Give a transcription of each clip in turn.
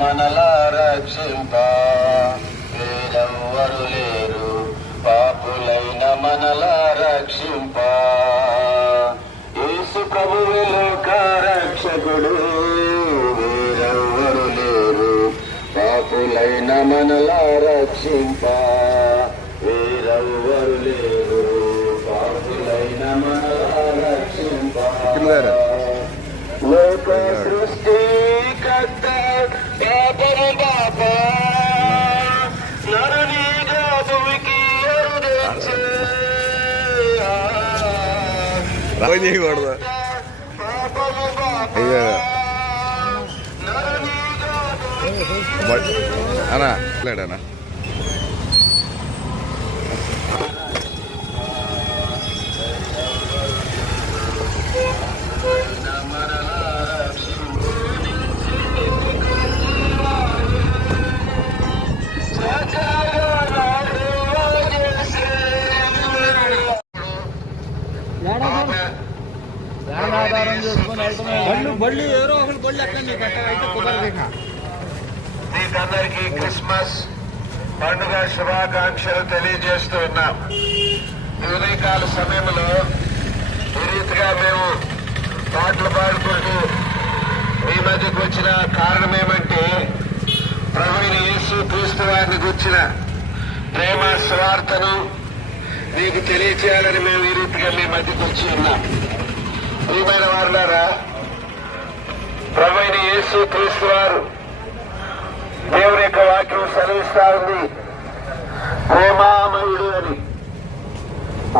మనలా రక్షింప వేరెవ్వరు లేరు, పాపులైన మనలా రక్షింప. యేసు ప్రభువే లోక రక్షకుడు, వేరెవ్వరు లేరు, పాపులైన మనలా రక్షింప. వేరెవ్వరు లేరు, పాపులైన మనలా రక్షింప. లోక సృష్టి కర్త పాపను బాప నరునిగా భూమికి అరుదించే. చేయకూడదు అన్నా లేడనా మీకందరికీ క్రిస్మస్ పండుగ శుభాకాంక్షలు తెలియజేస్తూ ఉన్నాం. ఉదయకాల సమయంలో ఈ రీతిగా మేము పాటలు పాడుకుంటూ మీ మధ్యకు వచ్చిన కారణం ఏమంటే ప్రభువైన యేసు క్రీస్తు వారిని గుర్చిన ప్రేమ స్వార్థను మీకు తెలియచేయాలని మేము ఈ రీతిగా మీ మధ్యకు వచ్చి ఉన్నాం. ప్రియమైన వారులారా, ప్రభువైన యేసు క్రీస్తు వారు దేవుని యొక్క వాక్యం సెలవిస్తా ఉంది ప్రేమామయుడు అని.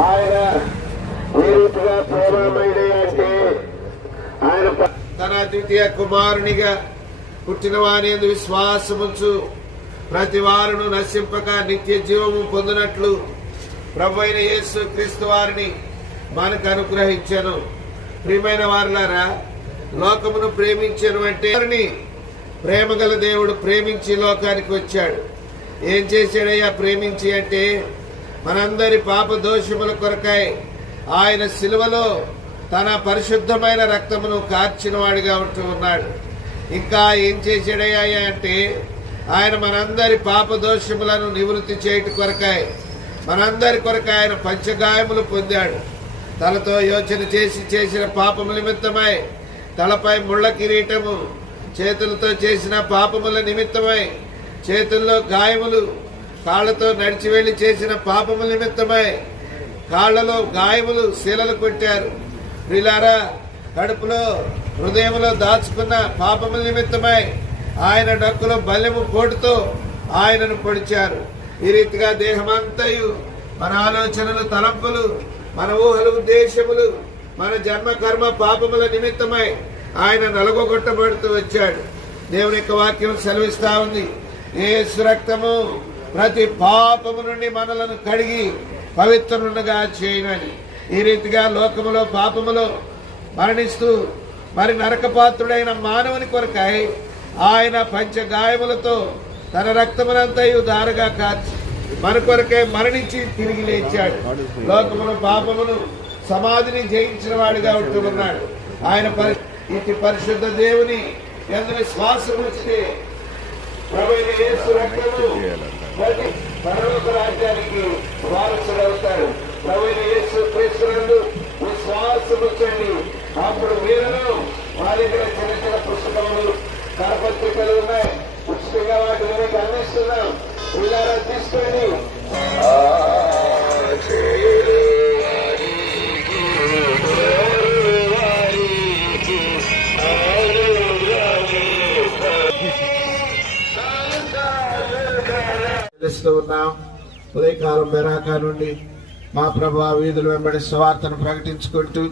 ఆయన ఏ రీతిగా ప్రేమామయుడే అంటే ఆయన తన ద్వితీయ కుమారునిగా పుట్టిన వారి యందు విశ్వాసముంచు ప్రతి వారును నశింపక నిత్య జీవము పొందినట్లు ప్రభు అయిన యేసు క్రీస్తు వారిని మనకు అనుగ్రహించాను. ప్రియమైన వారులారా, లోకమును ప్రేమించను అంటే ప్రేమగల దేవుడు ప్రేమించి లోకానికి వచ్చాడు. ఏం చేశాడయ్యా ప్రేమించి అంటే మనందరి పాప దోషముల కొరకై ఆయన శిలువలో తన పరిశుద్ధమైన రక్తమును కార్చిన వాడిగా ఉంటూ ఉన్నాడు. ఇంకా ఏం చేశాడయ్యా అంటే ఆయన మనందరి పాప దోషములను నివృత్తి చేయట కొరకై మనందరి కొరకై ఆయన పంచగాయములు పొందాడు. తనతో యోచన చేసిన పాపముల నిమిత్తమై తలపై ముళ్ళ కిరీటము, చేతులతో చేసిన పాపముల నిమిత్తమై చేతుల్లో గాయములు, కాళ్లతో నడిచి వెళ్లి చేసిన పాపముల నిమిత్తమై కాళ్లలో గాయములు, శీలలు కొట్టారు. ప్రియులారా, కడుపులో హృదయంలో దాచుకున్న పాపముల నిమిత్తమై ఆయన డక్కులో బల్లెము పోటుతో ఆయనను పొడిచారు. ఈ రీతిగా దేహమంతయు మన ఆలోచనలు, తలంపులు, మన ఊహలు, ఉద్దేశములు, మన జన్మ కర్మ పాపముల నిమిత్తమై ఆయన నలుగొట్టబడుతూ వచ్చాడు. దేవుని యొక్క వాక్యం సెలవిస్తా ఉంది, యేసు రక్తము ప్రతి పాపము నుండి మనలను కడిగి పవిత్రులుగా చేయనని. ఈ రీతిగా లోకములో పాపములో మరణిస్తూ మరి నరకపాత్రుడైన మానవుని కొరకై ఆయన పంచగాయములతో తన రక్తమునంతయు దారగా కార్చి మన కొరకై మరణించి తిరిగి లేచాడు. లోకమును, పాపమును, సమాధిని జయించిన వాడిగా ఉంటూ ఉన్నాడు. ఆయన ఇటు పరిశుద్ధ దేవుని యందు విశ్వాసం ఉంచితే ప్రభువైన యేసు రక్తము పరలోక రాజ్యానికి వారసులవుతారు. ప్రభువైన యేసు క్రీస్తునందు విశ్వాసం ఉంచండి, అప్పుడు మీరును వారి దగ్గర చిన్న చిన్న పుస్తకములు, కరపత్రికలు ఉన్నాయి, ఉచితంగా వాటిని మీకు అందిస్తున్నాం. పిల్లరా తీసుకోండి. ఉన్నాం. ఉదయకాలం బెరాకా నుండి మా ప్రభు వీధులు వెంబడి సువార్తను ప్రకటించుకుంటూ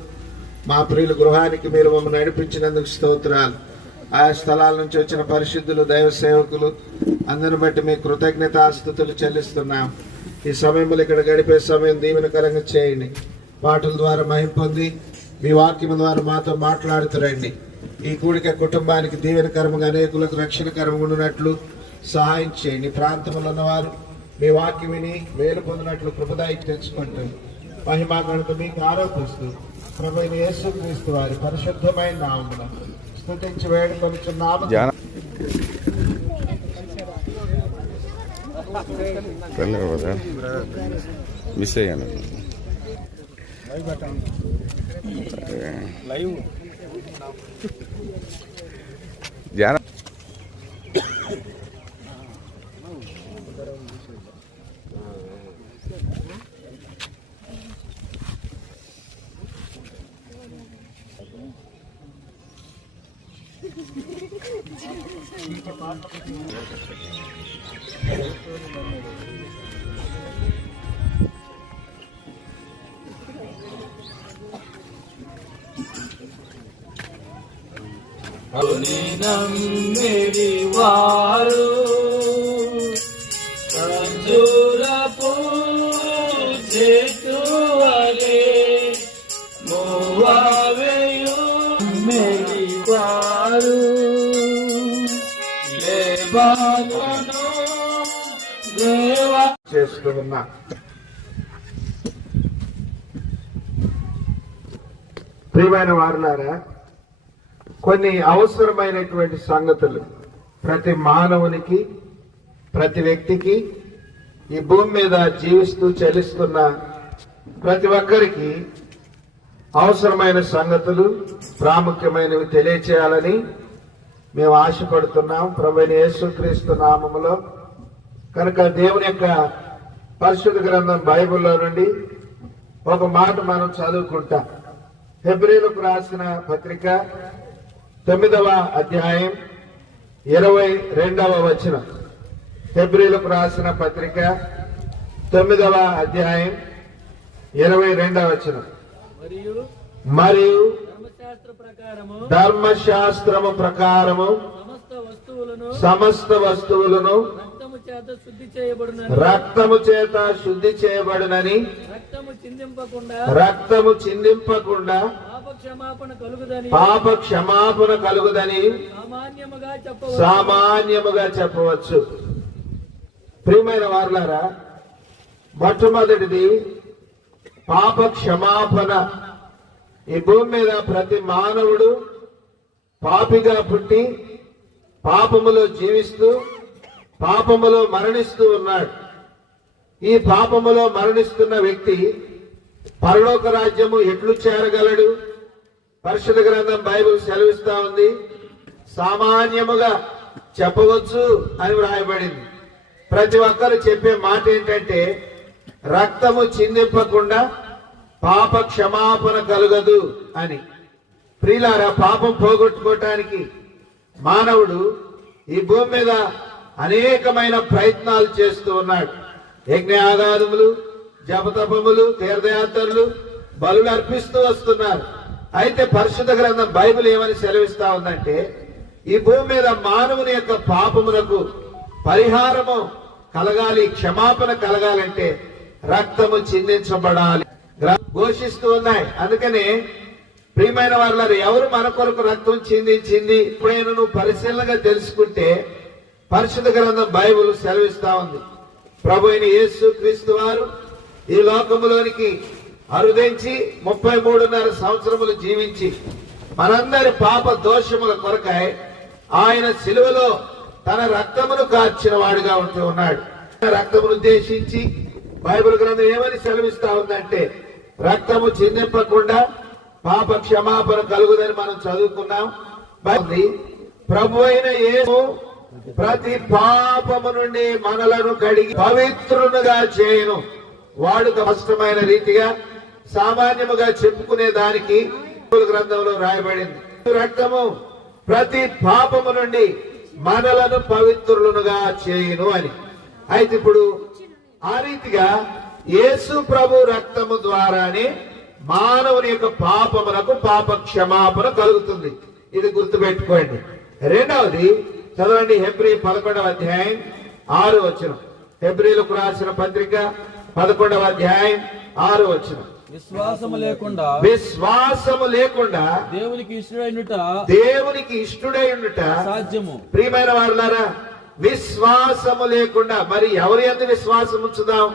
మా ప్రియుల గృహానికి మీరు మమ్మల్ని నడిపించినందుకు స్తోత్రాలు. ఆయా స్థలాల నుంచి వచ్చిన పరిశుద్ధులు, దైవ సేవకులు అందరిని బట్టి మీ కృతజ్ఞతాస్తుతులు చెల్లిస్తున్నాం. ఈ సమయంలో ఇక్కడ గడిపే సమయం దీవెనకరంగా చేయండి. పాటల ద్వారా మహిమ పొంది మీ వాక్యం ద్వారా మాతో మాట్లాడుతురండి. ఈ కూడిక కుటుంబానికి దీవెనకరముగా, అనేకులకు రక్షణకరంగా ఉన్నట్లు సహాయం చేయండి. ప్రాంతంలో ఉన్నవారు మీ వాక్యం విని మేలు పొందినట్లు కృపదాయి తెచ్చుకుంటూ మహిమా గణత మీకు ఆరోపిస్తూ ప్రభువైన యేసుక్రీస్తు వారి పరిశుద్ధమైన నామమున స్తుతించి వేడుకొనుచున్నాము. మిస్ అయ్యాను. ధ్యానం నమ్మిడి వారు కంజూరపు చెట్టువలే మూవవేయు మేడి వారు లేబాను దేవా చేస్తూ ఉన్నా. ప్రియమైన వారులారా, కొన్ని అవసరమైనటువంటి సంగతులు ప్రతి మానవునికి, ప్రతి వ్యక్తికి, ఈ భూమి మీద జీవిస్తూ చలిస్తున్న ప్రతి ఒక్కరికి అవసరమైన సంగతులు, ప్రాముఖ్యమైనవి తెలియచేయాలని మేము ఆశపడుతున్నాం ప్రభువైన యేసుక్రీస్తు నామములో. కనుక దేవుని యొక్క పరిశుద్ధ గ్రంథం బైబిల్లో నుండి ఒక మాట మనం చదువుకుంటాం. హెబ్రీలకు రాసిన పత్రిక 9వ అధ్యాయం 22వ వచనం. హెబ్రీలకు రాసిన పత్రిక 9వ అధ్యాయం 22వ వచనం. మరియు ధర్మశాస్త్రము ప్రకారము సమస్త వస్తువులను రక్తము చేత శుద్ధి చేయబడునని, రక్తము చిందింపకుండా పాప క్షమాపణ కలుగుదని సామాన్యముగా చెప్పవచ్చు. ప్రియమైన వారులారా, మొట్టమొదటిది పాప క్షమాపణ. ఈ భూమి మీద ప్రతి మానవుడు పాపిగా పుట్టి పాపములో జీవిస్తూ పాపములో మరణిస్తూ ఉన్నాడు. ఈ పాపములో మరణిస్తున్న వ్యక్తి పరలోక రాజ్యము ఎట్లు చేరగలడు? పరిశుద్ధ గ్రంథం బైబిల్ సెలవిస్తా ఉంది, సామాన్యముగా చెప్పవచ్చు అని వ్రాయబడింది. ప్రతి ఒక్కరు చెప్పే మాట ఏంటంటే, రక్తము చిందింపకుండా పాప క్షమాపణ కలుగదు అని. ప్రియులారా, పాపం పోగొట్టుకోవటానికి మానవుడు ఈ భూమి మీద అనేకమైన ప్రయత్నాలు చేస్తూ ఉన్నాడు. యజ్ఞయాగాదులు, జపతపములు, తీర్థయాత్రలు, బలులు అర్పిస్తూ వస్తున్నారు. అయితే పరిశుద్ధ గ్రంథం బైబిల్ ఏమని సెలవిస్తా ఉందంటే, ఈ భూమి మీద మానవుని యొక్క పాపమునకు పరిహారము కలగాలి, క్షమాపణ కలగాలంటే రక్తము చిందించబడాలి. ఘోషిస్తూ ఉన్నాయి. అందుకనే ప్రియమైన వారు, ఎవరు మన కొరకు రక్తం చిందించింది ఇప్పుడైనా నువ్వు పరిశీలనగా తెలుసుకుంటే పరిశుద్ధ గ్రంథం బైబిల్ సెలవిస్తా ఉంది. ప్రభు అయిన యేసు క్రీస్తు వారు ఈ లోకములోనికి అరుదించి 33.5 సంవత్సరములు జీవించి మనందరి పాప దోషముల కొరకై ఆయన శిలువలో తన రక్తమును కార్చిన వాడిగా ఉంటూ ఉన్నాడు. రక్తమును ఉద్దేశించి బైబిల్ గ్రంథం ఏమని సెలవిస్తా ఉందంటే, రక్తము చిందింపకుండా పాప క్షమాపణ కలుగుదని మనం చదువుకున్నాం. ప్రభు అయిన యేసు ప్రతి పాపము నుండి మనలను కడిగి పవిత్రునుగా చేయను. వాడుక స్పష్టమైన రీతిగా సామాన్యముగా చెప్పుకునే దానికి గ్రంథంలో రాయబడింది. రక్తము ప్రతి పాపము నుండి మనలను పవిత్రులుగా చేయును అని. అయితే ఇప్పుడు ఆ రీతిగా యేసు ప్రభు రక్తము ద్వారానే మానవుని యొక్క పాపమునకు పాప క్షమాపణ కలుగుతుంది. ఇది గుర్తుపెట్టుకోండి. రెండవది చదవండి, హెబ్రీ 11వ అధ్యాయం 6వ వచనం. హెబ్రీలకు రాసిన పత్రిక 11వ అధ్యాయం 6వ వచనం. విశ్వాసము లేకుండా దేవునికి ఇష్టడై ఉండుట సాధ్యము. ప్రియమైన వారులారా, విశ్వాసము లేకుండా మరి ఎవరి యందు విశ్వాసం ఉంచుదాం?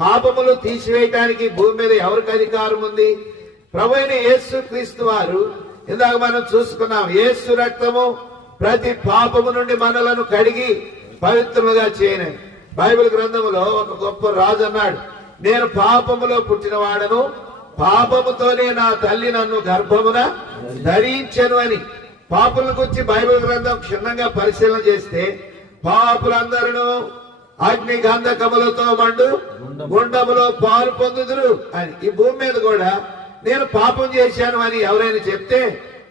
పాపములు తీసివేయటానికి భూమి మీద ఎవరికి అధికారం ఉంది? ప్రభు అయిన యేసు క్రీస్తు వారు. ఇందాక మనం చూసుకున్నాం, యేసు రక్తము ప్రతి పాపము నుండి మనలను కడిగి పవిత్రులుగా చేయనని. బైబిల్ గ్రంథములో ఒక గొప్ప రాజు అన్నాడు, నేను పాపములో పుట్టినవాడను, పాపముతోనే నా తల్లి నన్ను గర్భమున ధరించెను అని. పాపుల గురించి బైబిల్ గ్రంథం క్షుణ్ణంగా పరిశీలన చేస్తే పాపులందరూ అగ్ని గంధకములతో మండు గుండములో పాలు పొందుదురు అని. ఈ భూమి మీద కూడా నేను పాపం చేశాను అని ఎవరైనా చెప్తే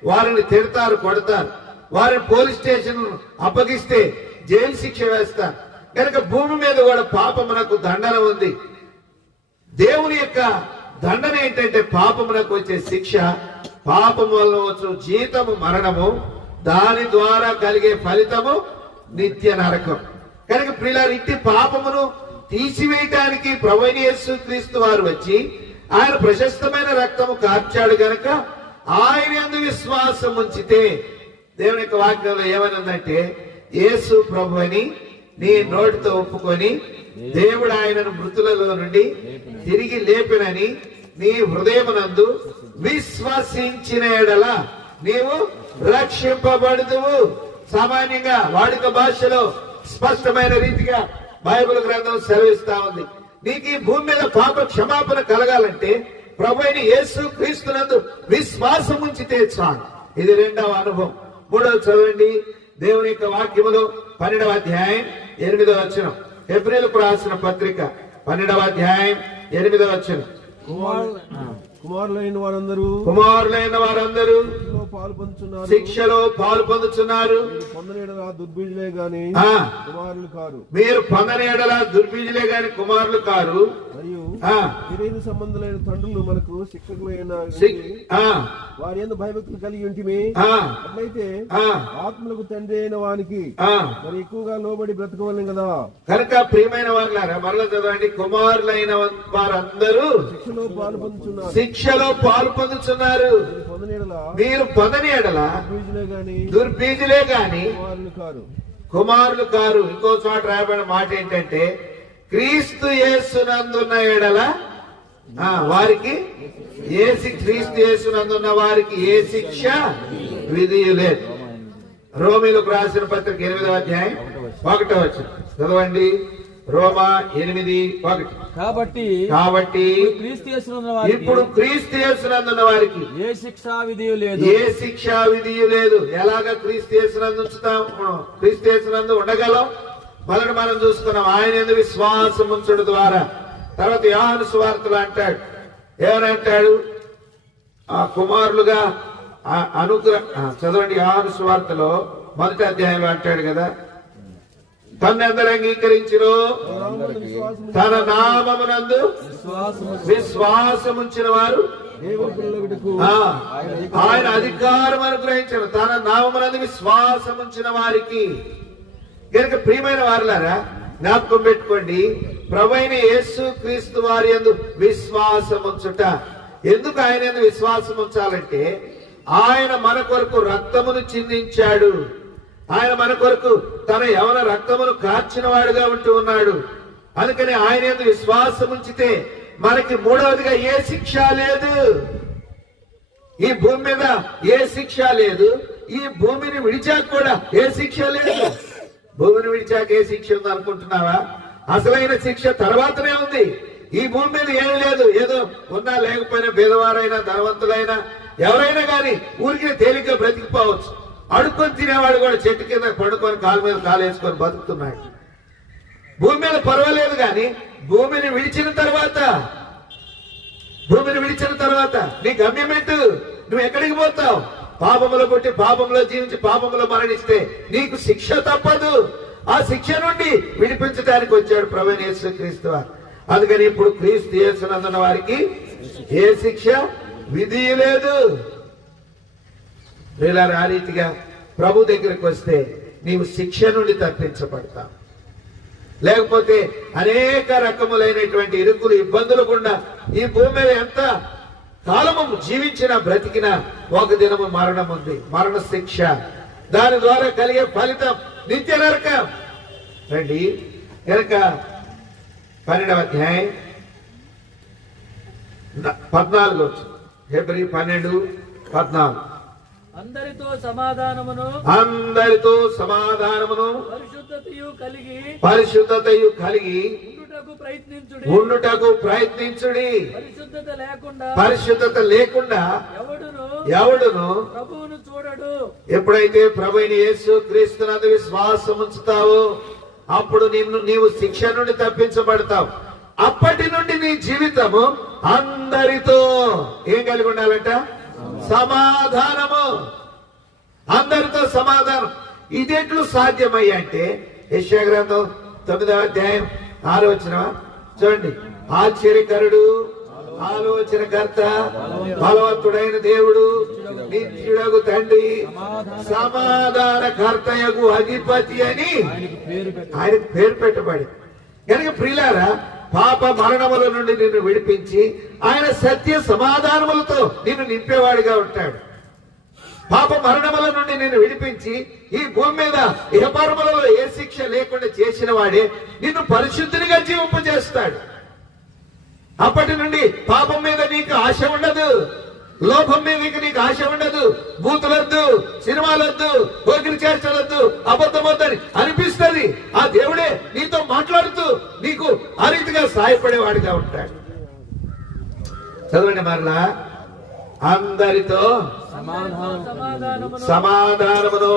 వారిని తిడతారు, కొడతారు. వారిని పోలీస్ స్టేషన్ అప్పగిస్తే జైలు శిక్ష వేస్తారు. కనుక భూమి మీద కూడా పాపమునకు దండన ఉంది. దేవుని యొక్క దండన ఏంటంటే పాపమునకు వచ్చే శిక్ష, పాపము వల్ల వచ్చే జీతము మరణము, దాని ద్వారా కలిగే ఫలితము నిత్య నరకం. కనుక ప్రియులారా, ఇట్టి పాపమును తీసివేయటానికి ప్రభువైన యేసుక్రీస్తు వారు వచ్చి ఆయన ప్రశస్తమైన రక్తము కార్చాడు గనక ఆయన యందు విశ్వాసం ఉంచితే, దేవుని యొక్క వాక్యంలో ఏమనుందంటే, యేసు ప్రభు అని నీ నోటితో ఒప్పుకొని దేవుడు ఆయనను మృతులలో నుండి తిరిగి లేపినని నీ హృదయమునందు విశ్వసించిన ఎడల నీవు రక్షింపబడుదువు. సామాన్యంగా వాడుక భాషలో స్పష్టమైన రీతిగా బైబిల్ గ్రంథం సెలవిస్తా ఉంది. నీకు ఈ భూమి మీద పాప క్షమాపణ కలగాలంటే ప్రభువైన యేసు క్రీస్తునందు విశ్వాసం ఉంచితే చాలు. ఇది రెండవ అనుభవం. మూడవ చదవండి దేవుని యొక్క వాక్యములో 12వ అధ్యాయం 8వ వచనం. హెబ్రీయులకు రాసిన పత్రిక 12వ అధ్యాయం 8వ వచనం. కుమారులైన వారందరూ శిక్షలో పాలు పొందుచున్నారు. పొందనేడలా దుర్బీజులే గాని కుమారులు కారు. మీరు పొందనేడలా దుర్బీజులే గాని కుమారులు కారు. మరియు శరీర సంబంధులైన తండ్రులు మనకు శిక్షకులైన వారి యందు భయభక్తులు కలిగి ఉంటిమి. అట్లయితే ఆత్మలకు తండ్రి అయిన వానికి మరి ఎక్కువగా లోబడి బ్రతకవలేం కదా. కనుక ప్రియమైన వారులారా, మరలా చదవండి. కుమారులైన వారందరూ శిక్షలో పాలు పొందుతున్నారు. మీరు పొందని ఎడల దుర్బీజులే గాని కుమారులు కారు. ఇంకో చోట రాయబడిన మాట ఏంటంటే, క్రీస్తు యేసునందున్న ఎడల వారికి క్రీస్తు యేసునందున్న వారికి ఏ శిక్ష విధియలేదు. రోమీలకు రాసిన పత్రిక 8వ అధ్యాయం 1వ వచనం చదవండి. రోమా 8:1. కాబట్టి ఇప్పుడు క్రీస్తు యేసునందున్న వారికి ఏ శిక్షా విధియు లేదు. ఎలాగ క్రీస్తు యేసునందు ఉంచుతాం? క్రీస్తు యేసునందు ఉండగలం. మొదట మనం చూసుకున్నాం ఆయన యందు విశ్వాసం ఉంచడం ద్వారా. తర్వాత యోహాను సువార్తలో అంటాడు, ఏమనంటాడు? ఆ కుమారులుగా చదవండి. యోహాను సువార్తలో 1వ అధ్యాయంలో అంటాడు కదా, తన్నందరూ అంగీకరించిరో తన నామమునందు విశ్వాసముంచిన వారు ఆయన అధికారం అనుగ్రహించారు. తన నామమునందు విశ్వాసముంచిన వారికి. కనుక ప్రియమైన వారులారా, జ్ఞాపకం పెట్టుకోండి, ప్రభువైన యేసు క్రీస్తు వారి యందు విశ్వాసం ఉంచుట. ఎందుకు ఆయన యందు విశ్వాసం ఉంచాలంటే, ఆయన మన కొరకు రక్తమును చిందించాడు. ఆయన మన కొరకు తన యవన రక్తమును కార్చిన వాడుగా ఉంటూ ఉన్నాడు. అందుకని ఆయన యందు విశ్వాసం ఉంచితే మనకి మూడవదిగా ఏ శిక్ష లేదు. ఈ భూమి మీద ఏ శిక్ష లేదు. ఈ భూమిని విడిచాక కూడా ఏ శిక్ష లేదు. భూమిని విడిచాక ఏ శిక్ష ఉంది అనుకుంటున్నావా? అసలైన శిక్ష తర్వాతనే ఉంది. ఈ భూమి మీద ఏం లేదు. ఏదో ఉన్నా లేకపోయినా, పేదవారైనా ధనవంతులైనా ఎవరైనా కానీ ఊరికి తేలిగ్గా బ్రతికిపోవచ్చు. అడుక్కొని తినేవాడు కూడా చెట్టు కింద పడుకొని కాలు మీద కాలు వేసుకొని బతుకుతున్నాడు. భూమి మీద పర్వాలేదు, కానీ భూమిని విడిచిన తర్వాత నీ గమ్యం ఏంటి? నువ్వు ఎక్కడికి పోతావు? పాపంలో పుట్టి పాపంలో జీవించి పాపంలో మరణిస్తే నీకు శిక్ష తప్పదు. ఆ శిక్ష నుండి విడిపించడానికి వచ్చాడు ప్రభువైన యేసుక్రీస్తు వారు. అందుకని ఇప్పుడు క్రీస్తు యేసునందున్న వారికి ఏ శిక్ష విధి లేదు. ఆ రీతిగా ప్రభు దగ్గరికి వస్తే నీవు శిక్ష నుండి తప్పించబడతావు. లేకపోతే అనేక రకములైనటువంటి ఇరుకులు, ఇబ్బందులు గుండా ఈ భూమి మీద ఎంత కాలము జీవించినా బ్రతికినా ఒక దినము మరణం ఉంది, మరణ శిక్ష. దాని ద్వారా కలిగే ఫలితం నిత్య నరకం. రండి కనుక 12వ అధ్యాయం 14 హెబ్రీ 12:14. అందరితో సమాధానమును పరిశుద్ధ పరిశుద్ధతయు కలిగి ఉండుటకు ప్రయత్నించుడి. పరిశుద్ధత లేకుండా ఎవడును ఎప్పుడైతే ప్రభువైన యేసు క్రీస్తునందు విశ్వాసం ఉంచుతావో అప్పుడు నీవు శిక్ష నుండి తప్పించబడతావు. అప్పటి నుండి నీ జీవితము అందరితో ఏం కలిగి ఉండాలంట? సమాధానము. అందరితో సమాధానం. ఇదెట్లు సాధ్యమయ్యా అంటే యెషయా గ్రంథం 9వ అధ్యాయం 6వ వచనం చూడండి. ఆశ్చర్యకరుడు, ఆలోచనకర్త, బలవంతుడైన దేవుడు, నిత్యుడగు తండ్రి, సమాధానకర్తయగు అధిపతి అని ఆయనకు పేరు పెట్టబడి. కనుక ప్రియులారా, పాప మరణముల నుండి నిన్ను విడిపించి ఆయన సత్య సమాధానములతో నిన్ను నింపేవాడిగా ఉంటాడు. పాప మరణముల నుండి నిన్ను విడిపించి ఈ భూమి మీద ఇహపరములలో ఏ శిక్ష లేకుండా చేసిన వాడే నిన్ను పరిశుద్ధునిగా జీవింపజేస్తాడు. అప్పటి నుండి పాపం మీద నీకు ఆశ ఉండదు, లోభం మీద నీకు ఆశ ఉండదు, బూతులొద్దు, సినిమాలొద్దు, పోకిరి చేర్చలొద్దు, అబద్ధమొద్దని అనిపిస్తుంది. ఆ దేవుడే నీతో మాట్లాడుతూ నీకు ఆ రీతిగా సహాయపడేవాడిగా ఉంటాడు. చదవండి మరలా. అందరితో సమాధానమును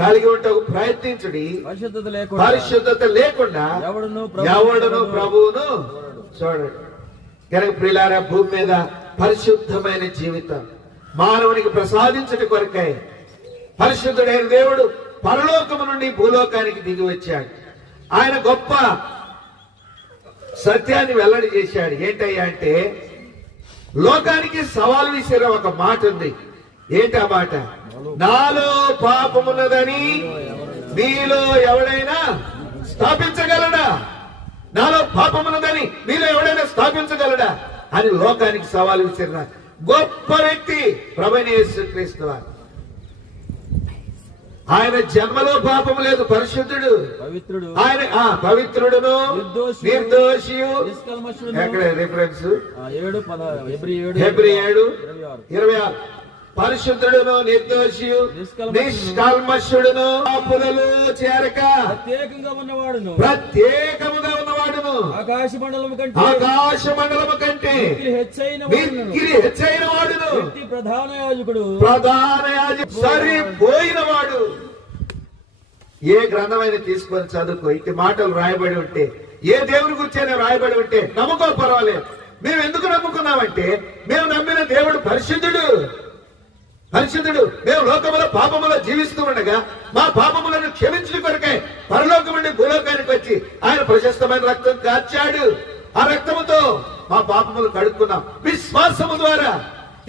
కలిగి ఉంటకు ప్రయత్నించుడి. పరిశుద్ధత లేకుండా ఎవడును ప్రభువును చూడండి. కనుక ప్రియులారా, భూమి మీద పరిశుద్ధమైన జీవితం మానవునికి ప్రసాదించట కొరకై పరిశుద్ధుడైన దేవుడు పరలోకము నుండి భూలోకానికి దిగి వచ్చాడు. ఆయన గొప్ప సత్యాన్ని వెల్లడి చేశాడు. ఏంటయ్యా అంటే, లోకానికి సవాలు విసిరే ఒక మాట ఉంది. ఏంటా మాట? నాలో పాపమున్నదని మీలో ఎవడైనా స్థాపించగలడా? నాలో పాపమున్నదని మీలో ఎవడైనా స్థాపించగలడా అని లోకానికి సవాలు విసిరిన గొప్ప వ్యక్తి ప్రభువైన యేసుక్రీస్తు వారు. ఆయన జన్మలో పాపము లేదు, పరిశుద్ధుడు, ఆయన పవిత్రుడును, నిర్దోషియు. ఎక్కడ రిఫరెన్స్? హెబ్రీ 7:26. పరిశుద్ధుడును, నిర్దోషియు, నిష్కల్మషుడును, పాపులలో చేరక ప్రత్యేకముగా ఉన్నవాడును, ఆకాశ మండలము కంటే మిక్కిలి హెచ్చైన వాడును, ప్రధాన యాజకుడు సరిపోయిన వాడు. ఏ గ్రంథమైన తీసుకొని చదువుకో, ఇటు మాటలు రాయబడి ఉంటే, ఏ దేవుని గురించైనా రాయబడి ఉంటే నమ్ముకో, పర్వాలేదు. మేము ఎందుకు నమ్ముకున్నామంటే మేము నమ్మిన దేవుడు పరిశుద్ధుడు. మేము లోకములో పాపములో జీవిస్తూ ఉండగా మా పాపములను క్షమించడం కొరకై పరలోకం నుండి భూలోకానికి వచ్చి ఆయన ప్రశస్తమైన రక్తం కార్చాడు. ఆ రక్తముతో మా పాపములు కడుక్కున్నాం విశ్వాసము ద్వారా.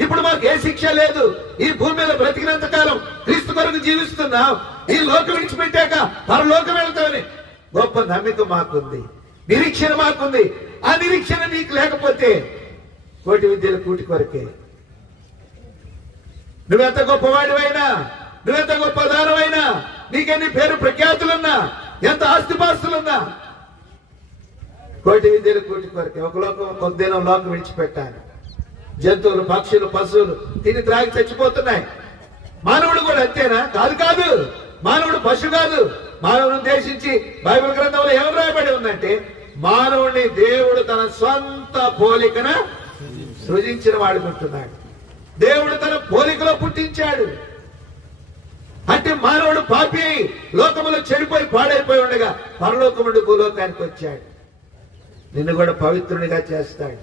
ఇప్పుడు మాకు ఏ శిక్ష లేదు. ఈ భూమి మీద బ్రతికినంత కాలం క్రీస్తు కొరకు జీవిస్తున్నాం. ఈ లోకం విడిచిపెట్టాక పరలోకం వెళ్తామని గొప్ప నమ్మిక మాకుంది, నిరీక్షణ మాకుంది. ఆ నిరీక్షణ నీకు లేకపోతే కోటి విద్యల కూటి కొరకే. నువ్వెంత గొప్పవాడివైనా, నువ్వెంత గొప్ప దానమైనా, నీకెన్ని పేరు ప్రఖ్యాతులున్నా, ఎంత ఆస్తిపాస్తులున్నా, కోటి విద్యలు కూటి కొరకే. ఒక లోకం కొద్దినం లోకం విడిచిపెట్టాలి. జంతువులు, పక్షులు, పశువులు తిని త్రాగి చచ్చిపోతున్నాయి. మానవుడు కూడా అంతేనా? కాదు. మానవుడు పశు కాదు. మానవుని ఉద్దేశించి బైబిల్ గ్రంథంలో ఏం రాయబడి ఉందంటే, మానవుడిని దేవుడు తన సొంత పోలికన సృజించిన వాడుకుంటున్నాడు. దేవుడు తన పోలికలో పుట్టించాడు. అంటే మానవుడు పాపి లోకములో చెడిపోయి పాడైపోయి ఉండగా పరలోకం నుండి భూలోకానికి వచ్చాడు. నిన్ను కూడా పవిత్రునిగా చేస్తాడు.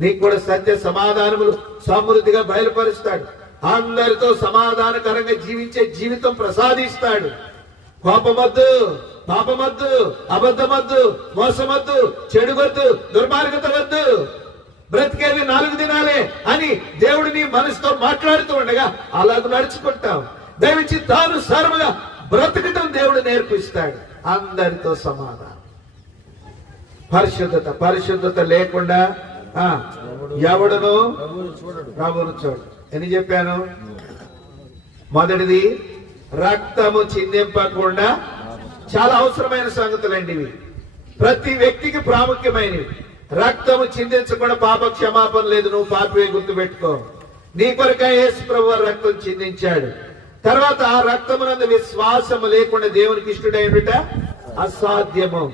నీకు కూడా సత్య సమాధానములు సమృద్ధిగా బయలుపరుస్తాడు. అందరితో సమాధానకరంగా జీవించే జీవితం ప్రసాదిస్తాడు. కోపమొద్దు, పాపమొద్దు, అబద్ధమొద్దు, మోసమొద్దు, చెడుగొద్దు, దుర్మార్గత వద్దు. బ్రతికేది 4 దినాలే అని దేవుడు నీ మనసుతో మాట్లాడుతూ ఉండగా అలాగ నడుచుకుంటావు. దయవించి తానుసారముగా బ్రతకటం దేవుడు నేర్పిస్తాడు. అందరితో సమాధానం. పరిశుద్ధత లేకుండా ఎవడును ప్రభువును చూడు. అని చెప్పాను. మొదటిది రక్తము చిందింపకుండా. చాలా అవసరమైన సంగతులండి ఇవి, ప్రతి వ్యక్తికి ప్రాముఖ్యమైనవి. రక్తము చిందించకుండా పాప క్షమాపణ లేదు. నువ్వు పాపివే, గుర్తుపెట్టుకో. నీ కొరకై యేసు ప్రభువు రక్తం చిందించాడు. తర్వాత ఆ రక్తమునందు విశ్వాసము లేకుండా దేవునికి ఇష్టడైనట అసాధ్యము.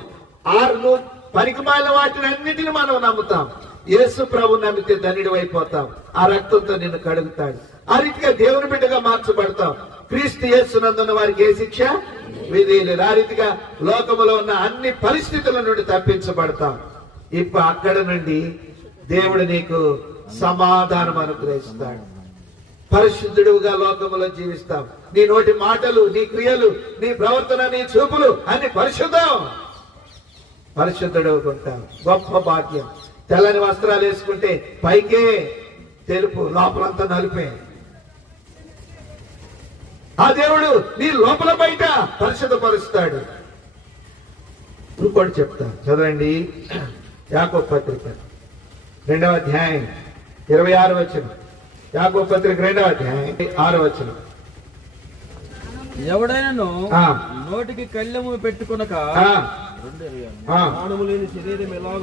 ఆరు పనికిమాలిన వాటిని అన్నిటిని మనం నమ్ముతాం. యేసు ప్రభు నమ్మితే ధన్యుడు అయిపోతాం. ఆ రక్తంతో నిన్ను కడుగుతాడు. ఆ రీతిగా దేవుని బిడ్డగా మార్చబడతాం. క్రీస్తు యేసునందున్న వారికి ఏ శిక్ష విధి లేదు. ఆ రీతిగా లోకములో ఉన్న అన్ని పరిస్థితుల నుండి తప్పించబడతాం. ఇప్పుడు అక్కడ నుండి దేవుడు నీకు సమాధానం అనుగ్రహిస్తాడు. పరిశుద్ధుడుగా లోకములో జీవిస్తాం. నీ నోటి మాటలు, నీ క్రియలు, నీ ప్రవర్తన, నీ చూపులు అన్ని పరిశుద్ధం. పరిశుద్ధుడుకుంటాం. గొప్ప భాగ్యం. తెల్లని వస్త్రాలు వేసుకుంటే పైకే తెలుపు, లోపలంతా నలుపే. ఆ దేవుడు నీ లోపల బయట పరిశుద్ధపరుస్తాడు. ఇంకోటి చెప్తా, చదవండి. యాకోబు పత్రిక 2వ అధ్యాయం 26వ వచనం. యాకోబు పత్రిక 2వ అధ్యాయం 6వ వచనం. ఎవడైనను నోటికి కళ్ళెము పెట్టుకొనక ప్రాణము లేని శరీరం ఎలాగ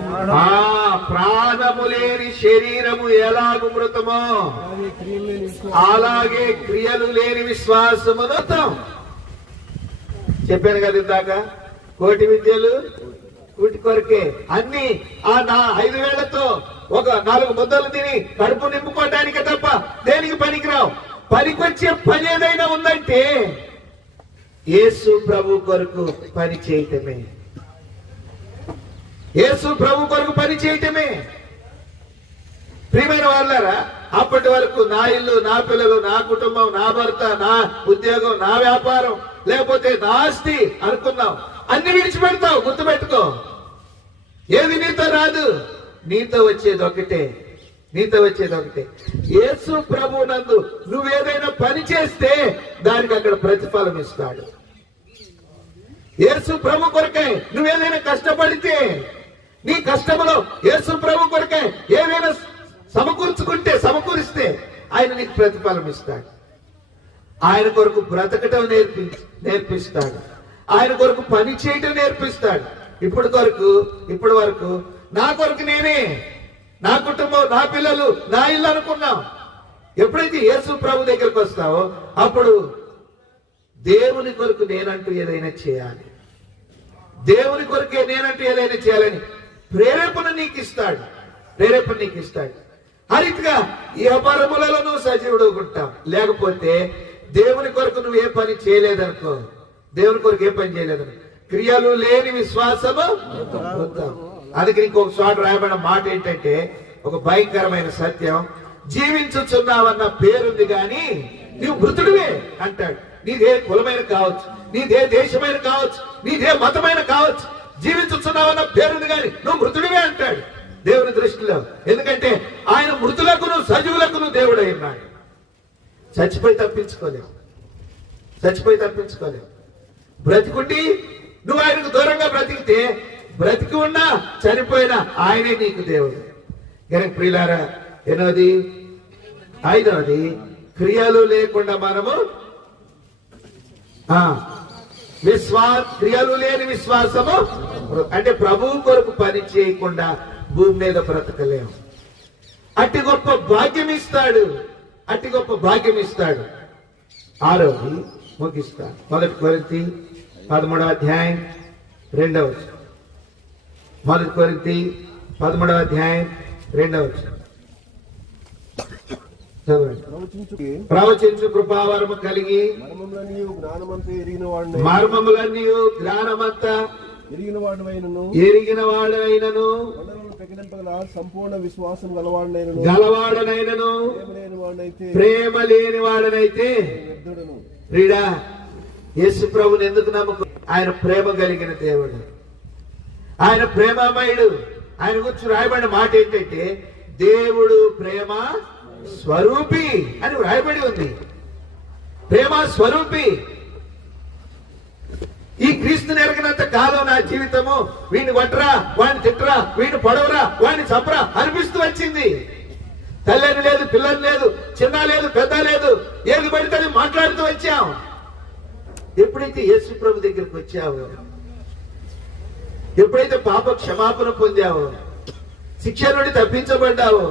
ప్రాణము లేని శరీరము ఎలాగు మృతమో అలాగే క్రియలు లేని విశ్వాసము మృతం. చెప్పాను కదా ఇందాక, కోటి విద్యలు వీటి కొరకే. అన్ని ఆ నా 5 వేళ్లతో ఒక 4 ముద్దలు తిని కడుపు నింపుకోవటానికి తప్ప దేనికి పనికిరావు. పనికొచ్చే పని ఏదైనా ఉందంటే యేసు ప్రభు కొరకు పని చేయటమే. యేసు ప్రభు కొరకు పని చేయటమే. ప్రియమైన వాళ్ళారా, అప్పటి వరకు నా ఇల్లు, నా పిల్లలు, నా కుటుంబం, నా భర్త, నా ఉద్యోగం, నా వ్యాపారం, లేకపోతే నా ఆస్తి అనుకున్నాం. అన్ని విడిచిపెడతావు. గుర్తుపెట్టుకో, ఏది నీతో రాదు. నీతో వచ్చేది ఒకటే. నీతో వచ్చేది ఒకటే. యేసు ప్రభు నందు నువ్వేదైనా పని చేస్తే దానికి అక్కడ ప్రతిఫలం ఇస్తాడు. యేసు ప్రభు కొరకే నువ్వేదైనా కష్టపడితే, నీ కష్టంలో యేసు ప్రభు కొరకే ఏదైనా సమకూరిస్తే ఆయన నీకు ప్రతిఫలం ఇస్తాడు. ఆయన కొరకు బ్రతకటం నేర్పిస్తాడు. ఆయన కొరకు పని చేయటం నేర్పిస్తాడు. ఇప్పటి వరకు నా కొరకు నేనే, నా కుటుంబం, నా పిల్లలు, నా ఇల్లు అనుకున్నాం. ఎప్పుడైతే యేసు ప్రభు దగ్గరకు వస్తావో అప్పుడు దేవుని కొరకు నేనంటూ ఏదైనా చేయాలి, దేవుని కొరకే నేనంటూ ఏదైనా చేయాలని ప్రేరేపణ నీకు ఇస్తాడు. ఆ రీతిగా ఈ అపరములలో నువ్వు సజీవుడు ఉంటావు. లేకపోతే దేవుని కొరకు నువ్వు ఏ పని చేయలేదనుకో, దేవుని కొరకు ఏ పని చేయలేదనుకో, క్రియలు లేని విశ్వాసము వృథా. అందుకే ఇంకొక చోట రాయబడిన మాట ఏంటంటే, ఒక భయంకరమైన సత్యం, జీవించుచున్నావన్న పేరుంది గాని నువ్వు మృతుడివే అంటాడు. నీదే కులమైన కావచ్చు, నీదే దేశమైన కావచ్చు, నీదే మతమైన కావచ్చు, జీవించుచున్నావన్న పేరుంది గాని నువ్వు మృతుడివే అంటాడు దేవుని దృష్టిలో. ఎందుకంటే ఆయన మృతులకు సజీవులకు దేవుడై ఉన్నాడు. చచ్చిపోయి తప్పించుకోలేవు. బ్రతికుండి నువ్వు ఆయనకు దూరంగా బ్రతికితే, బ్రతికి ఉన్నా చనిపోయినా ఆయనే నీకు దేవుడు. కనుక ప్రియులారా, 8వది 5వది క్రియలు లేకుండా మనము క్రియలు లేని విశ్వాసము అంటే ప్రభువు కొరకు పని చేయకుండా భూమి మీద బ్రతకలేము. అట్టి గొప్ప భాగ్యం ఇస్తాడు. 6వది ముగిస్తా. 1 కొరింథీ 13వ అధ్యాయం 2వ వచనం. 1 కొరింథీ 13వ అధ్యాయం 2వ వచనం. ప్రవచించు కృపావరము కలిగి మర్మములన్నీ జ్ఞానమంతా ఎరిగిన వాడైనను సంపూర్ణ విశ్వాసం గలవాడనైనను ప్రేమ లేని వాడనైతే ప్రియుడా, యేసు ప్రభుని ఎందుకు నమ్ముకు? ఆయన ప్రేమ కలిగిన దేవుడు, ఆయన ప్రేమమయుడు. ఆయన గురించి రాయబడిన మాట ఏంటంటే, దేవుడు ప్రేమ స్వరూపి అని రాయబడి ఉంది. ప్రేమ స్వరూపి. ఈ క్రీస్తుని ఎరగినంత కాలం నా జీవితము వీడిని కొట్టరా, వాడిని తిట్టరా, వీడిని పొడవరా, వాడిని చంపరా అనిపిస్తూ వచ్చింది. తల్లని లేదు, పిల్లని లేదు, చిన్న లేదు, పెద్ద లేదు, ఏది పడితే మాట్లాడుతూ వచ్చాం. ఎప్పుడైతే యేసు ప్రభు దగ్గరికి వచ్చావో, ఎప్పుడైతే పాప క్షమాపణ పొందావో, శిక్ష నుండి తప్పించబడ్డావో,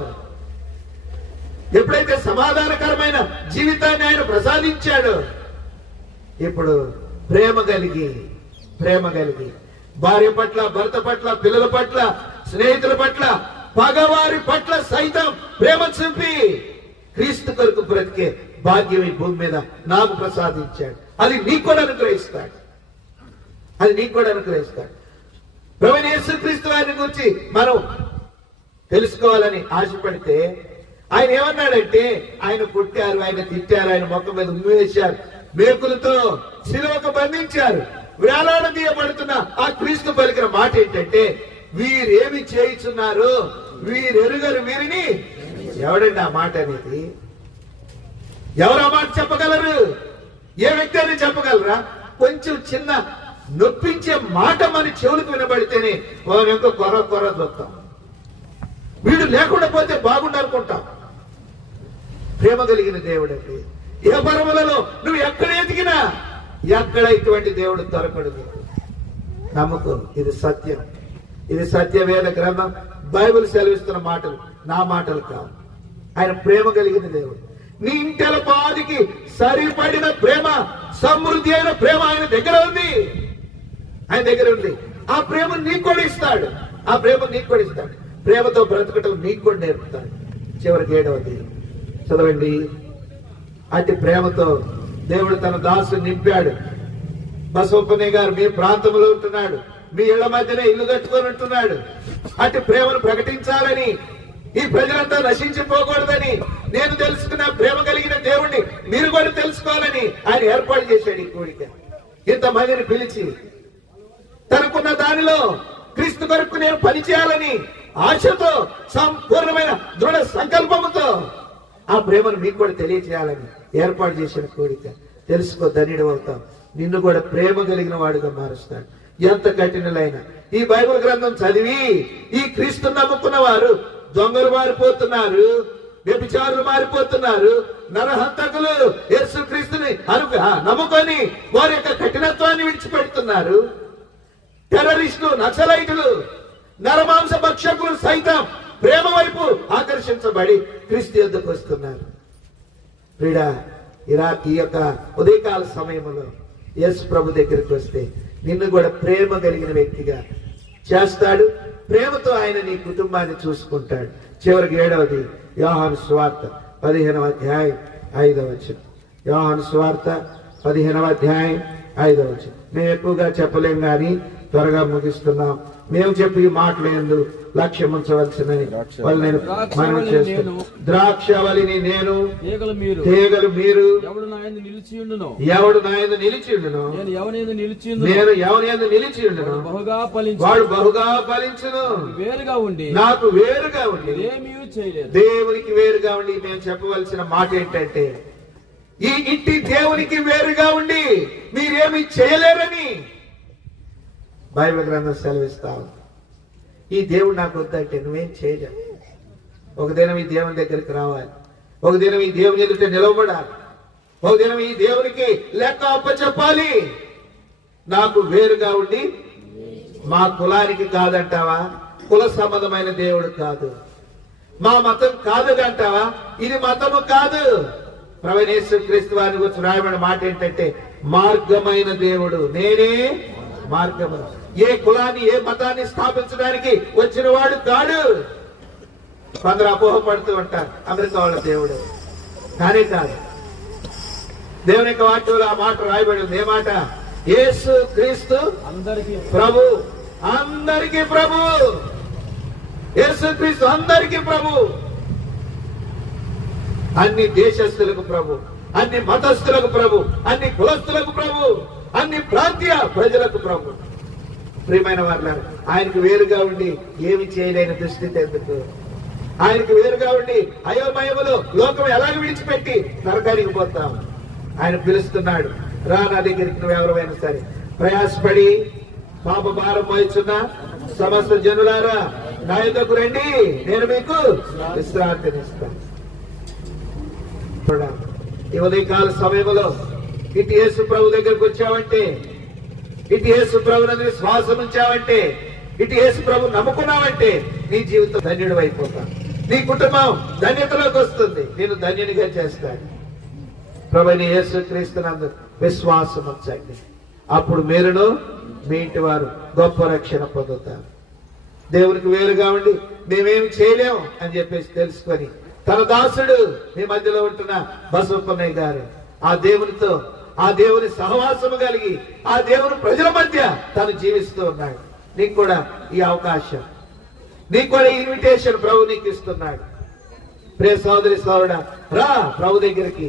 ఎప్పుడైతే సమాధానకరమైన జీవితాన్ని ఆయన ప్రసాదించాడో, ఇప్పుడు ప్రేమ కలిగి భార్య పట్ల, భర్త పట్ల, పిల్లల పట్ల, స్నేహితుల పట్ల, పగవారి పట్ల సైతం ప్రేమ చూపి క్రీస్తు కొరకు బ్రతికే భాగ్యం ఈ భూమి మీద నాకు ప్రసాదించాడు. అది నీకు కూడా అనుగ్రహిస్తాడు. ప్రభువైన యేసుక్రీస్తు వారిని గురించి మనం తెలుసుకోవాలని ఆశపడితే ఆయన ఏమన్నాడంటే, ఆయన కొట్టారు, ఆయన తిట్టారు, ఆయన ముఖం మీద ఉమ్మి వేశారు, మేకులతో శిలువకు బంధించారు, వేలాడదీయబడుతున్న ఆ క్రీస్తు పలికిన మాట ఏంటంటే, వీరేమి చేయుచున్నారు, వీరెరుగరు వీరిని. ఎవడండి ఆ మాట అనేది? ఎవరు ఆ మాట చెప్పగలరు? ఏ వ్యక్తి అని చెప్పగలరా? కొంచెం చిన్న నొప్పించే మాట మన చెవులకు వినబడితేనే వారు ఎంతో కొర చూస్తాం. వీడు లేకుండా పోతే బాగుండనుకుంటాం. ప్రేమ కలిగిన దేవుడు అండి. ఏ పరములలో నువ్వు ఎక్కడ ఎదిగినా ఎక్కడ ఇటువంటి దేవుడు దొరకడు. నమ్మకం. ఇది సత్యం. ఇది సత్యవేద గ్రంథం, బైబిల్ సెలవిస్తున్న మాటలు, నా మాటలు కావు. ఆయన ప్రేమ కలిగిన దేవుడు. నీ ఇంటెల పాదికి సరిపడిన ప్రేమ, సమృద్ధి అయిన ప్రేమ ఆయన దగ్గర ఉంది. ఆ ప్రేమ నీకు కూడా ఇస్తాడు. ప్రేమతో బ్రతకటం నీకు కూడా నేర్పుతాడు. చివరికి 7వది చదవండి. అతి ప్రేమతో దేవుడు తన దాసుని నింపాడు. బసవప్పనే గారు మీ ప్రాంతంలో ఉంటున్నాడు, మీ ఇళ్ల మధ్యనే ఇల్లు కట్టుకొని ఉంటున్నాడు. అటు ప్రేమను ప్రకటించాలని, ఈ ప్రజలంతా నశించిపోకూడదని, నేను తెలుసుకున్న ప్రేమ కలిగిన దేవుణ్ణి మీరు కూడా తెలుసుకోవాలని ఆయన ఏర్పాటు చేశాడు. ఈ కోరిక ఇంతమందిని పిలిచి తనకున్న దానిలో క్రీస్తు కొరకు నేను పనిచేయాలని ఆశతో, సంపూర్ణమైన దృఢ సంకల్పముతో ఆ ప్రేమను మీకు కూడా తెలియచేయాలని ఏర్పాటు చేసిన కోరిక. తెలుసుకో, ధన్యుడు అవుతాం. నిన్ను కూడా ప్రేమ కలిగిన వాడుగా మారుస్తాడు. ఎంత కఠినలైనా ఈ బైబిల్ గ్రంథం చదివి ఈ క్రీస్తు నమ్ముకున్న వారు దొంగలు మారిపోతున్నారు, వ్యభిచారులు మారిపోతున్నారు, నరహంతకులు యేసు క్రీస్తుని నమ్ముకొని వారి యొక్క కఠినత్వాన్ని విడిచిపెడుతున్నారు. టెర్రరిస్టులు, నక్సలైటులు, నరమాంస భక్షకులు సైతం ప్రేమ వైపు ఆకర్షించబడి క్రీస్తు యొద్దకు వస్తున్నారు. ప్రియుడా, ఈ యొక్క ఉదయకాల సమయంలో యేసు ప్రభు దగ్గరికి వస్తే నిన్ను కూడా ప్రేమ కలిగిన వ్యక్తిగా చేస్తాడు. ప్రేమతో ఆయన నీ కుటుంబాన్ని చూసుకుంటాడు. చివరికి 7వది యోహాను సువార్త 15వ అధ్యాయం 5వ వచనం. యోహాను సువార్త 15వ అధ్యాయం 5వ వచనం. మేము ఎక్కువగా చెప్పలేం కానీ త్వరగా ముగిస్తున్నాం. మేము చెప్పి మాటలందు లక్ష్యం ఉంచవలసినని నేను మనం చేస్తాను. ద్రాక్షవల్లిని నేను, తీగలు మీరు. ఎవడు నా యందు నిలిచి ఉండునో నేను ఎవని యందు నిలిచి ఉండును వాడు బహుగా ఫలించును. నాకు వేరుగా ఉండి దేవునికి వేరుగా ఉండి మేము చెప్పవలసిన మాట ఏంటంటే, ఈ ఇంటి దేవునికి వేరుగా ఉండి మీరేమి చేయలేరని బైబిల్ గ్రంథం సెలవిస్తావు. ఈ దేవుడు నాకు వద్దంటే నువ్వేం చేయలేవు. ఒక దినం ఈ దేవుని దగ్గరికి రావాలి, ఒక దినం ఈ దేవుని ఎదుట నిలవబడాలి, ఒక దినం ఈ దేవునికి లెక్క అప్పచెప్పాలి. నాకు వేరుగా ఉండి మా కులానికి కాదంటావా? కుల సంబంధమైన దేవుడు కాదు. మా మతం కాదు అంటావా? ఇది మతము కాదు. ప్రభువైన యేసుక్రీస్తు వారిని గురించి రాయబడిన మాట ఏంటంటే, మార్గమైన దేవుడు, నేనే మార్గము. ఏ కులాన్ని, ఏ మతాన్ని స్థాపించడానికి వచ్చిన వాడు కాడు. కొందరు అపోహపడుతూ ఉంటారు, అమెరికా వాళ్ళ దేవుడు. కానీ కాదు. దేవుని యొక్క వాక్యంలో ఆ మాట రాయబడి ఉంది. ఏ మాట? యేసు క్రీస్తు ప్రభు, అందరికీ ప్రభు. యేసు క్రీస్తు అందరికీ ప్రభు. అన్ని దేశస్తులకు ప్రభు, అన్ని మతస్థులకు ప్రభు, అన్ని కులస్తులకు ప్రభు, అన్ని ప్రాంతీయ ప్రజలకు ప్రభు. ప్రియమైన వారులారా, ఆయనకు వేరుగా ఉండి ఏమి చేయలేని దుస్థితి ఎందుకు? ఆయనకు వేరుగా ఉండి అయోమయములో లోకం ఎలాగ విడిచిపెట్టి నరకానికి పోతాం? ఆయన పిలుస్తున్నాడు, రా నా దగ్గరికి నువ్వు ఎవరైనా సరే ప్రయాసపడి పాప భారం మోయిచున్న సమస్త జనులారా నా యొద్దకు రండి, నేను మీకు విశ్రాంతినిస్తాను. ఈ ఉదయకాల సమయంలో ఇటు యేసు ప్రభు దగ్గరకు వచ్చావంటే, ఇటు యేసు ప్రభుని శ్వాసం ఉంచావంటే, ఇటు యేసు ప్రభు నమ్ముకున్నావంటే నీ జీవితం ధన్యుడు అయిపోతావు. నీ కుటుంబం ధన్యతలోకి వస్తుంది. నేను ధన్యునిగా చేస్తాడు. ప్రభువైన యేసు క్రీస్తునందు విశ్వాసం ఉంచండి. అప్పుడు మీరును మీ ఇంటి వారు గొప్ప రక్షణ పొందుతారు. దేవునికి వేరుగా ఉండి మేమేమి చేయలేము అని చెప్పేసి తెలుసుకొని తన దాసుడు మీ మధ్యలో ఉంటున్న బసవప్పన్నయ్య గారు ఆ దేవునితో ఆ దేవుని సహవాసము కలిగి ఆ దేవుని ప్రజల మధ్య తను జీవిస్తూ ఉన్నాడు. నీకు కూడా ఈ అవకాశం, నీకు కూడా ఈ ఇన్విటేషన్ ప్రభు నీకు ఇస్తున్నాడు. ప్రియ సోదరి సోదరుడా, రా ప్రభు దగ్గరికి.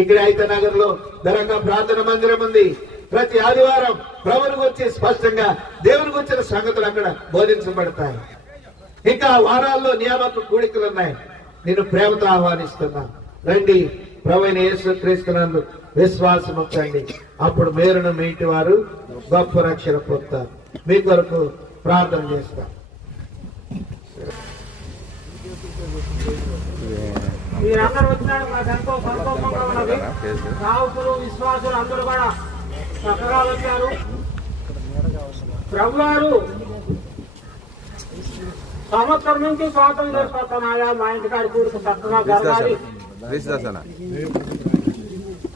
ఇక్కడ ఐతనగర్ లో దరంగా ప్రార్థన మందిరం ఉంది. ప్రతి ఆదివారం ప్రభుని గురించి స్పష్టంగా దేవుని గురించిన సంగతులు అక్కడ బోధించబడతాయి. ఇంకా వారాల్లో నియామక కూడికలు ఉన్నాయి. నేను ప్రేమతో ఆహ్వానిస్తున్నా, రండి. ప్రభువైన యేసుక్రీస్తునందు విశ్వాసం ఉంచండి. అప్పుడు మీరును మీ ఇంటి వారు గొప్ప రక్షణ పొందుతారు. మీ కొరకు ప్రార్థన చేస్తాం. మీరందరూ వచ్చినాడు మాకు ఎంతో సంతోషంగా ఉన్నది. సావుకులు విశ్వాసులు అందరూ కూడా చక్కగా వచ్చారు. ప్రభువారు సంవత్సరం నుంచి స్వాతంత్రం చేసుకొస్తున్నాయా, మా ఇంటికాడి కూడుకు చక్కగా జరగాలి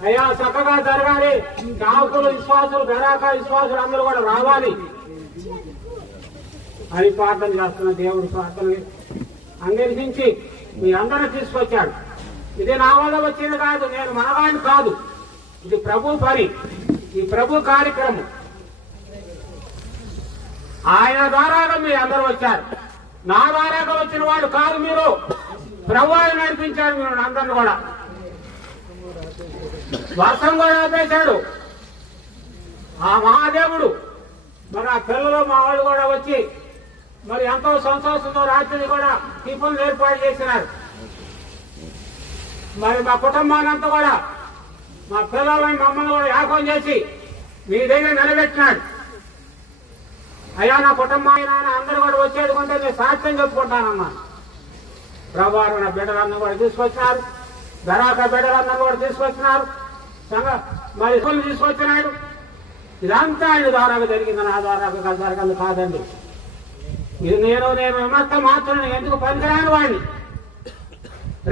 అయ్యా, చక్కగా జరగాలి. సావుకులు విశ్వాసులు బెరాక విశ్వాసులు అందరూ కూడా రావాలి అని ప్రార్థన చేస్తున్న దేవుడు ప్రార్థన అంగీకరించి మీ అందరూ తీసుకొచ్చాడు. ఇది నా వల్ల వచ్చింది కాదు, నేను మనవాడిని కాదు. ఇది ప్రభు పని, ఈ ప్రభు కార్యక్రమం. ఆయన ద్వారాగా మీ అందరూ వచ్చారు. నా ద్వారాగా వచ్చిన వాళ్ళు కాదు మీరు. ప్రభు ఆయన నడిపించాడు మీరు అందరిని కూడా. వర్షం కూడా ఆపేశాడు ఆ మహాదేవుడు. మరి ఆ పిల్లలు మా వాళ్ళు కూడా వచ్చి మరి ఎంతో సంతోషంతో రాత్రి కూడా టిఫిన్లు ఏర్పాటు చేసినారు. మరి మా కుటుంబాన్ని అంతా కూడా మా పిల్లలని మమ్మల్ని కూడా యాగం చేసి మీ దగ్గర నిలబెట్టినాడు. అయ్యా నా కుటుంబాన్ని నాయన అందరూ కూడా వచ్చేది కొంటే నేను సాక్ష్యం చెప్పుకుంటానమ్మా. ప్రభువారు నా బిడ్డలందరూ కూడా తీసుకొచ్చినారు. బెరాక బిడ్డలందరూ కూడా తీసుకొచ్చినారు. మరి స్కూల్ తీసుకొచ్చినాడు. ఇదంతా ఆయన ద్వారాగా జరిగింది, నా ద్వారాగా జరగదు కాదండి. ఇది నేను విమర్శ మాత్రం ఎందుకు పనికిరాని వాడిని,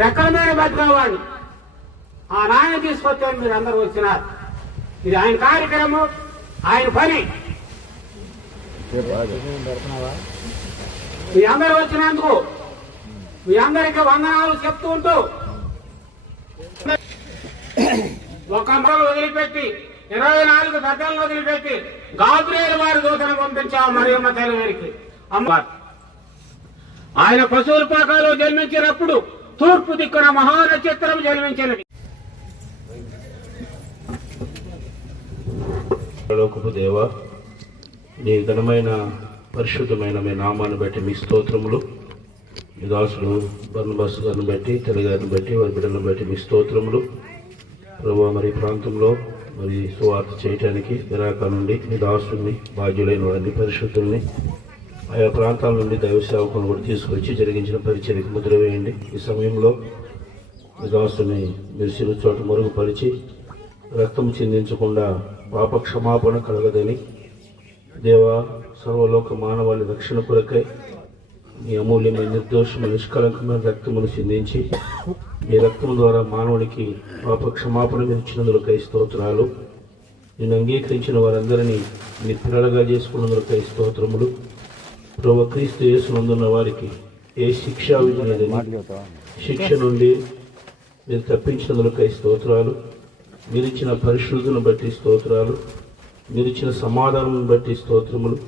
రెక్కల మీద బతికేవాడిని. ఆ నాయన తీసుకొచ్చాను, మీరు అందరూ వచ్చినారు. ఇది ఆయన కార్యక్రమం, ఆయన పని. మీ అందరూ వచ్చినందుకు మీ అందరికీ వందనాలు చెప్తూ ఉంటూ ఒక అమ్మలు వదిలిపెట్టి 24 పెద్దలను వదిలిపెట్టి గాబ్రియేలు వారి దూతను పంపించాము మరియమ్మ తల్లి వారికి. అమ్మ ఆయన పశువుల పాకాలో జన్మించినప్పుడు తూర్పు దిక్కున మహానక్షత్రం జన్మించినది. లోకపు దేవ, నీ ఘనమైన పరిశుద్ధమైన మీ నామాన్ని బట్టి మీ స్తోత్రములు. మీ దాసులు బర్నబాస్ గారిని బట్టి, తెల్ల గారిని బట్టి, వారి బిడ్డలను బట్టి మీ స్తోత్రములు. ప్రభు మరి ప్రాంతంలో మరి సువార్త చేయటానికి బెరాక నుండి మీ దాసుల్ని, బాధ్యులైన వారిని, పరిశుద్ధుల్ని, ఆయా ప్రాంతాల నుండి దైవ సేవకులను కూడా తీసుకొచ్చి జరిగించిన పరిచర్యకు ముద్ర వేయండి. ఈ సమయంలో మీ దాసుని మీరు చిరు చోట మరుగుపరిచి రక్తం చిందించకుండా పాప క్షమాపణ కలగదని దేవా, సర్వలోక మానవాళి రక్షణ కొరకై మీ అమూల్యమైన నిర్దోషమైన నిష్కలంకమైన రక్తమును చిందించి మీ రక్తము ద్వారా మానవునికి పాప క్షమాపణ మీరు ఇచ్చినందులకై స్తోత్రాలు. నేను అంగీకరించిన వారందరినీ మీ పిల్లలుగా చేసుకున్నందులకై స్తోత్రములు. ప్రభు క్రీస్తు యేసునందున్న వారికి ఏ శిక్షా విధి లేదని శిక్ష నుండి మీరు తప్పించినందులకై స్తోత్రాలు. మీరిచ్చిన పరిశుద్ధులను బట్టి స్తోత్రాలు. మీరిచ్చిన సమాధానం బట్టి స్తోత్రములు.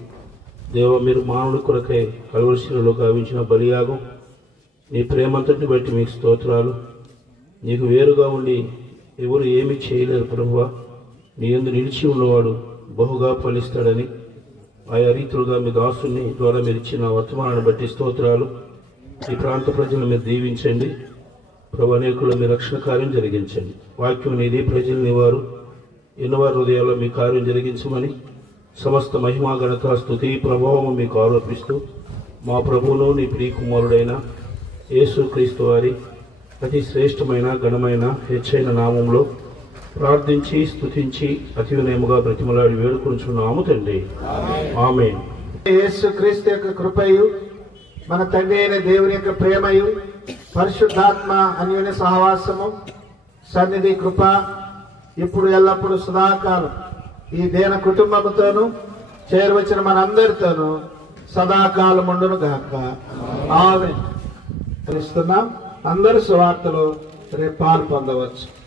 దేవ, మీరు మానవుని కొరకై కల్వరిశిలలో గావించిన బలియాగం నీ ప్రేమంతటిని బట్టి మీకు స్తోత్రాలు. నీకు వేరుగా ఉండి ఎవరు ఏమీ చేయలేరు ప్రభువా. నీ యందు నిలిచి ఉన్నవాడు బహుగా ఫలిస్తాడని ఆయా రీతులుగా మీ దాసుని ద్వారా మీరు ఇచ్చిన వర్తమానాన్ని బట్టి స్తోత్రాలు. ఈ ప్రాంత ప్రజలను మీరు దీవించండి ప్రభు. అనేకులు మీ రక్షణ కార్యం జరిగించండి. వాక్యం నీది, ప్రజల్ని వారు ఎన్నవారి హృదయాల్లో మీ కార్యం జరిగించమని సమస్త మహిమా ఘనత స్తుతి ప్రభావం మీకు ఆరోపిస్తూ మా ప్రభువును నీ ప్రియకుమారుడైన యేసుక్రీస్తు వారి అతి శ్రేష్టమైన ఘనమైన హెచ్చైన నామంలో ప్రార్థించి స్తుతించి అతి వినయముగా బ్రతిమలాడి వేడుకొంచున్నాము తండ్రి, ఆమేన్. యేసుక్రీస్తు యొక్క కృపయు మన తండ్రి అయిన దేవుని యొక్క ప్రేమయు పరిశుద్ధాత్మ అన్యోన్య సహవాసము సన్నిధి కృప ఇప్పుడు ఎల్లప్పుడూ సదాకాలం ఈ దీన కుటుంబంతోనూ చేరువచ్చిన మనందరితోనూ సదాకాలం ఉండును గాక. ఆమేన్. క్రీస్తున్నాం. అందరూ సువార్తలో రేపు పాలు పొందవచ్చు.